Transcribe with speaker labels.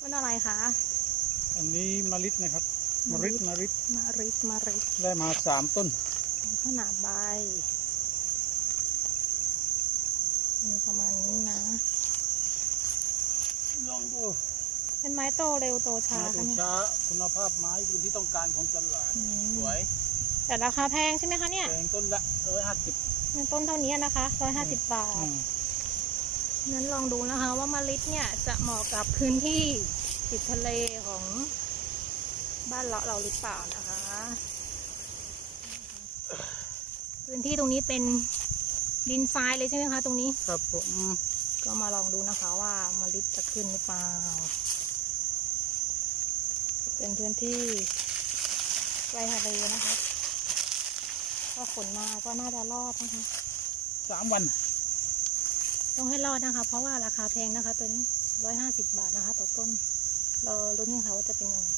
Speaker 1: ต้นอะไรคะ
Speaker 2: อันนี้มะลิดนะครับมะริดมะริด
Speaker 1: มาริดมาริด
Speaker 2: ได้มาสามต้น
Speaker 1: ขนาดใบมีประมาณนี้นะ
Speaker 2: ลองดู
Speaker 1: เป็นไม้โตเร็วโตช้า
Speaker 2: มาดู
Speaker 1: คะเนี่ย
Speaker 2: ช้าคุณภาพไม้เป็นที่ต้องการของตลาด
Speaker 1: อืม
Speaker 2: สวย
Speaker 1: แต่ราคาแพงใช่ไหมคะเนี่ย
Speaker 2: แพงต้นละร้อยห้าสิบ
Speaker 1: ต้นเท่านี้นะคะร้อยห้าสิบบาท นั้นลองดูนะคะว่ามะลิเนี่ยจะเหมาะกับพื้นที่ติดทะเลของบ้านเราเราหรือเปล่านะคะ พื้นที่ตรงนี้เป็นดินทรายเลยใช่ไหมคะตรงนี้
Speaker 2: ครับผม
Speaker 1: ก็มาลองดูนะคะว่ามะลิจะขึ้นหรือเปล่า เป็นพื้นที่ใกล้ทะเลนะคะ ก็ขนมาก็น่าจะรอดนะคะ
Speaker 2: สามวัน
Speaker 1: ต้องให้รอดนะคะ เพราะว่าราคาแพงนะคะตัวนี้ร้อยห้าสิบบาทนะคะ ต่อต้น เราลุ้นกันค่ะว่าจะเป็นยังไง